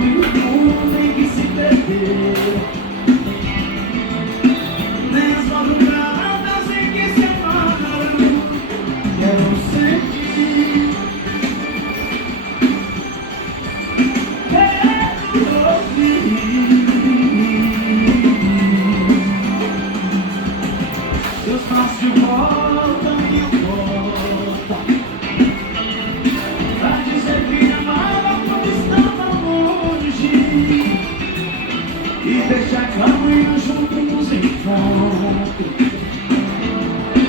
e o mundo tem que se perder. Nem as madrugadas em que se amaram quero sentir. Quero ouvir seus passos de volta e volta pra dizer que me amava quando estava longe e deixar caminho juntos em casa.